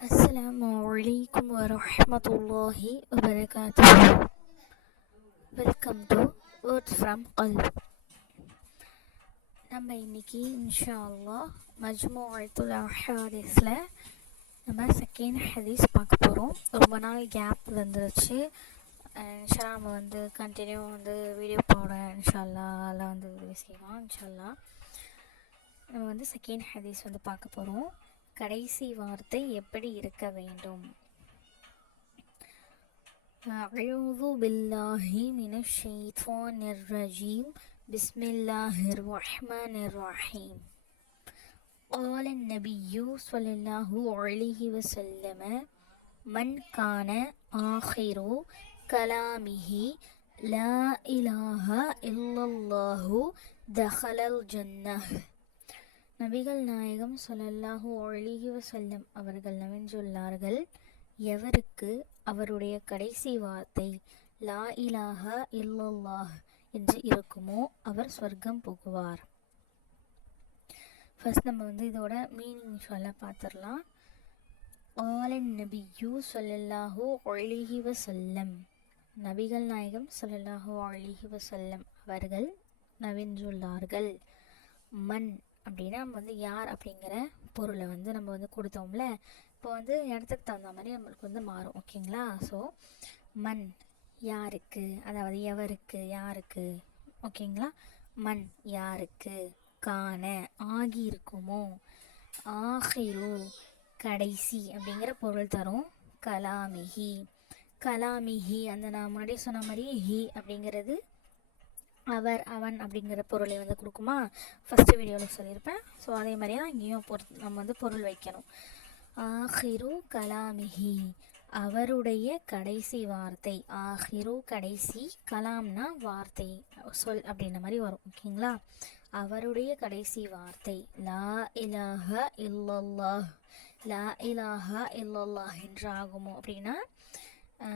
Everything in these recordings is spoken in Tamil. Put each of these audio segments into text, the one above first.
Assalamualaikum warahmatullahi wabarakatuh. Welcome to Words from Qalb. நம்ம இன்னைக்கு இன்ஷா அல்லாஹ் மஜ்மூஅத்துல் அஹாதீஸ்ல நம்ம செகண்ட் ஹதீஸ் பார்க்க போகிறோம். ரொம்ப நாள் கேப் வந்துருச்சு. இன்ஷா நம்ம கண்டினியூ வீடியோ போடுறேன். இன்ஷா அல்லாஹ் அதெல்லாம் வீடியோ செய்வோம். இன்ஷா அல்லாஹ் நம்ம செகண்ட் ஹதீஸ் பார்க்க போகிறோம். கடைசி வார்த்தை எப்படி இருக்க வேண்டும்? அஊது பில்லாஹி மினஷ் ஷைத்தானிர் ரஜீம். பிஸ்மில்லாஹிர் ரஹ்மானிர் ரஹீம். قال النبي صلى الله عليه وسلم من كان آخر كلامه لا إله إلا الله دخل الجنة. நபிகள் நாயகம் ஸல்லல்லாஹு அலைஹி வஸல்லம் அவர்கள் நவின்றுள்ளார்கள், எவருக்கு அவருடைய கடைசி வார்த்தை லா இலாஹா இல்லல்லாஹ் என்று இருக்குமோ அவர் சொர்க்கம் புகுவார். ஃபர்ஸ்ட் நம்ம இதோட மீனிங் இன்ஷால்லா பார்த்துடலாம். ஆலன் நபியு ஸல்லல்லாஹு அலைஹி வஸல்லம், நபிகள் நாயகம் ஸல்லல்லாஹு அலைஹி வஸல்லம் அவர்கள் நவின்றுள்ளார்கள். மன் அப்படின்னா நம்ம யார் அப்படிங்கிற பொருளை நம்ம கொடுத்தோம்ல. இப்போ இடத்துக்கு தகுந்த மாதிரி நம்மளுக்கு மாறும். ஓகேங்களா? ஸோ மண் யாருக்கு, அதாவது எவருக்கு, யாருக்கு. ஓகேங்களா? மண் யாருக்கு, காண ஆகி இருக்குமோ, ஆஹிரு கடைசி அப்படிங்கிற பொருள் தரும். கலாமிஹி, கலாமிஹி அந்த நான் முன்னாடி சொன்ன மாதிரி ஹி அப்படிங்கிறது அவர் அவன் அப்படிங்கிற பொருளை கொடுக்குமா? ஃபஸ்ட்டு வீடியோவில் சொல்லியிருப்பேன். ஸோ அதே மாதிரியே தான் இங்கேயும் நம்ம பொருள் வைக்கணும். ஆஹிரு கலாமிஹி அவருடைய கடைசி வார்த்தை. ஆஹிரு கடைசி, கலாம்னா வார்த்தை, சொல் அப்படின்ற மாதிரி வரும். ஓகேங்களா? அவருடைய கடைசி வார்த்தை லா இலாஹா இல்லல்லாஹ். லா இலாஹா இல்லல்லாஹ் என்று ஆகுமோ அப்படின்னா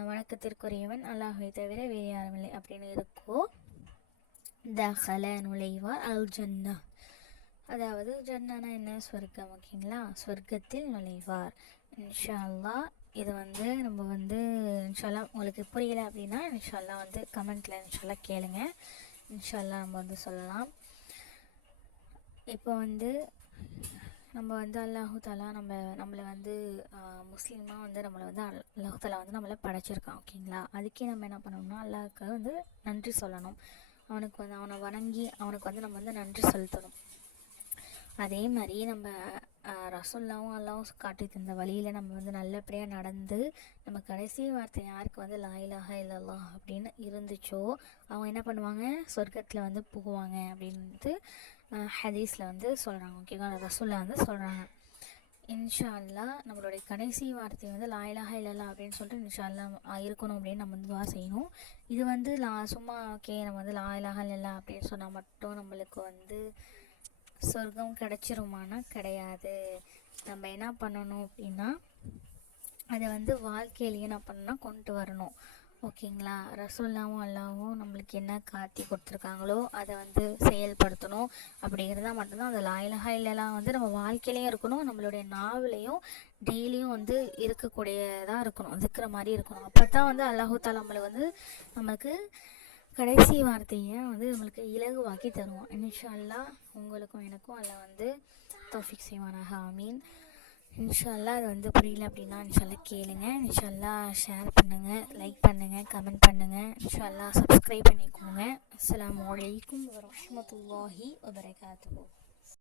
வணக்கத்திற்குரியவன் அல்லாஹ்வை தவிர வேறு யாரும் இல்லை அப்படின்னு இருக்கோ. தஹல நுழைவார். அல் ஜன்னா, அதாவது ஜன்னானா என்ன? சொர்க்கம். ஓகேங்களா? சொர்க்கத்தில் நுழைவார். இன்ஷா அல்லாஹ் இது நம்ம இன்ஷா அல்லாஹ் உங்களுக்கு புரியலை அப்படின்னா இன்ஷா அல்லாஹ் கமெண்ட்டில் இன்ஷா அல்லாஹ் கேளுங்க. இன்ஷா அல்லாஹ் நம்ம சொல்லலாம். இப்போ நம்ம அல்லாஹு தாலா நம்மளை முஸ்லீமாக நம்மளை அல்லாஹு தாலா நம்மளை படைச்சிருக்கான். ஓகேங்களா? அதுக்கே நம்ம என்ன பண்ணணும்னா அல்லாஹ்வுக்கு நன்றி சொல்லணும். அவனுக்கு அவனை வணங்கி அவனுக்கு நம்ம நன்றி செலுத்தணும். அதே மாதிரி நம்ம ரசூலுல்லாவும் அல்லாஹ்வும் காட்டி தந்த வழியில் நம்ம நல்லபடியாக நடந்து நம்ம கடைசி வார்த்தை யாருக்கு லா இலாஹா இல்லல்லாஹ் அப்படின்னு இருந்துச்சோ அவங்க என்ன பண்ணுவாங்க? சொர்க்கத்தில் புகுவாங்க அப்படின்ட்டு ஹதீஸில் சொல்கிறாங்க. ஓகேவா? ரசூலுல்லா சொல்கிறாங்க. இன்ஷா அல்லாஹ் நம்மளுடைய கடைசி வார்த்தை லா இலாஹா இல்லல்லாஹ் அப்படின்னு சொல்லிட்டு இன்ஷா அல்லாஹ் இருக்கணும் அப்படின்னு நம்ம துவா செய்யணும். இது சும்மா ஓகே நம்ம லா இலாஹா இல்லல்லாஹ் அப்படின்னு சொன்னால் மட்டும் நம்மளுக்கு சொர்க்கம் கிடைச்சிருமானா கிடையாது. நம்ம என்ன பண்ணணும் அப்படின்னா அதை வாழ்க்கையிலேயே என்ன பண்ணணும்னா கொண்டு வரணும். ஓகேங்களா? ரசூலுல்லாவும் அல்லாஹ்வும் நம்மளுக்கு என்ன காட்டி கொடுத்துருக்காங்களோ அதை செயல்படுத்தணும். அப்படிங்கிறதா மட்டும்தான் அந்த லா இலாஹா இல்லல்லாஹ் நம்ம வாழ்க்கையிலையும் இருக்கணும், நம்மளுடைய நாவிலையும் டெய்லியும் இருக்கக்கூடியதாக இருக்கணும், இருக்கிற மாதிரி இருக்கணும். அப்போ தான் அல்லாஹு தாலா நமக்கு கடைசி வார்த்தையை நம்மளுக்கு இலகுவாக்கி தருவோம். இன்ஷா அல்லாஹ் உங்களுக்கும் எனக்கும் அல்லாஹ் தௌஃபீக் செய்வானாக. ஆமீன். இன்ஷா அல்லாஹ் அது புரியல அப்படின்னா இன்ஷா அல்லாஹ் கேளுங்க. இன்ஷா அல்லாஹ் ஷேர் பண்ணுங்கள், லைக் பண்ணுங்கள், கமெண்ட் பண்ணுங்கள். இன்ஷா அல்லாஹ் சப்ஸ்கிரைப் பண்ணிக்கோங்க. அஸ்ஸலாமு அலைக்கும் வரஹ்மத்துல்லாஹி வபரகாத்துஹு.